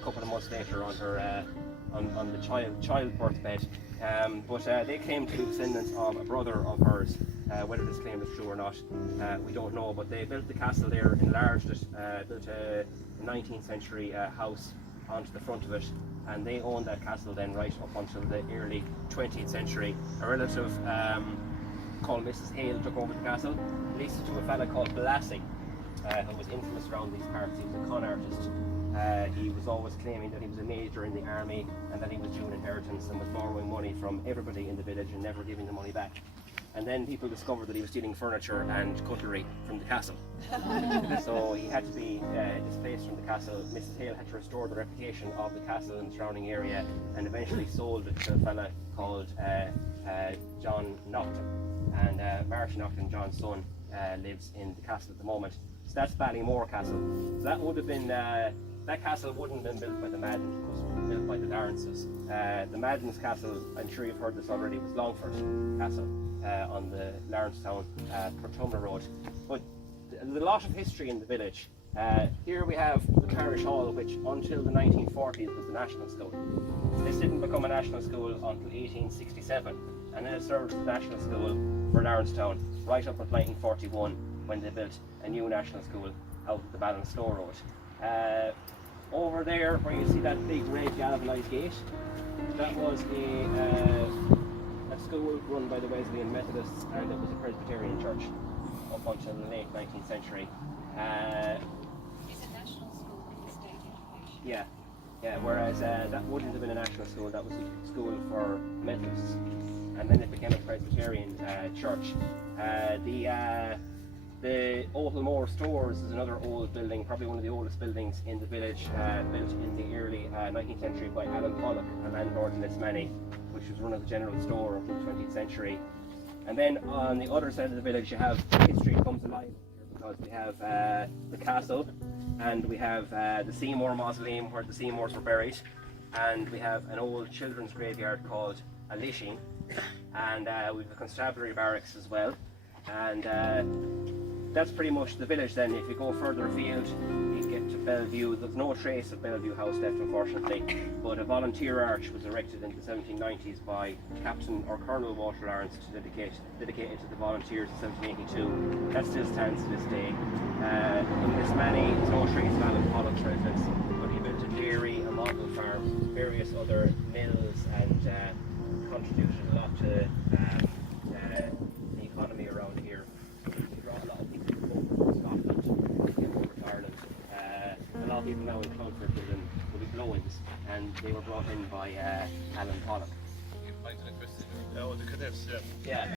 couple of months later on her on the childbirth bed. But they claim to be descendants of a brother of hers. Whether this claim is true or not, we don't know. But they built the castle there, enlarged it, built a 19th century house onto the front of it, and they owned that castle then right up until the early 20th century. A relative called Mrs. Hale took over the castle, leased it to a fella called Blassie, who was infamous around these parts. He was a con artist. He was always claiming that he was a major in the army and that he was due an inheritance and was borrowing money from everybody in the village and never giving the money back. And then people discovered that he was stealing furniture and cutlery from the castle. So he had to be displaced from the castle. Mrs. Hale had to restore the reputation of the castle and the surrounding area, and eventually sold it to a fella called John Naughton. And Martin Naughton, John's son, lives in the castle at the moment. So that's Ballymore Castle. So that would have been, that castle wouldn't have been built by the Maddens, it was built by the Lawrences. The Maddens Castle, I'm sure you've heard this already, was Longford Castle on the Lawrencetown Portumna Road. But there's a lot of history in the village. Here we have the parish hall, which until the 1940s was the national school. This didn't become a national school until 1867, and then it served as the national school for Lawrencetown right up at 1941, when they built a new national school out at the Ballinsloe Road. Over there, where you see that big red galvanised gate, that was a school run by the Wesleyan Methodists, and it was a Presbyterian church up until the late 19th century. It's a national school with state education. Yeah, whereas that wouldn't have been a national school, that was a school for Methodists, and then it became a Presbyterian church. The Oldmore Stores is another old building, probably one of the oldest buildings in the village, built in the early 19th century by Alan Pollock, a landlord in Lismany, which was run as a general store until the 20th century. And then on the other side of the village you have history comes alive, because we have the castle, and we have the Seymour Mausoleum where the Seymours were buried, and we have an old children's graveyard called a Lishing, and we have a constabulary barracks as well. And that's pretty much the village then. If you go further afield, you get to Bellevue. There's no trace of Bellevue House left, unfortunately, but a volunteer arch was erected in the 1790s by Captain or Colonel Walter Lawrence to dedicate it to the volunteers in 1782. That still stands to this day. In Lismany, there's no trace of Alan Pollock's residence, but he built a dairy, a model farm, various other mills, and contributed a lot to the economy around here. He brought a lot of people over from Scotland, came over to Ireland. A lot of people now in Clonford will be Blowins, and they were brought in by Alan Pollock. You find it interesting. Oh, the connects, yeah. Yeah.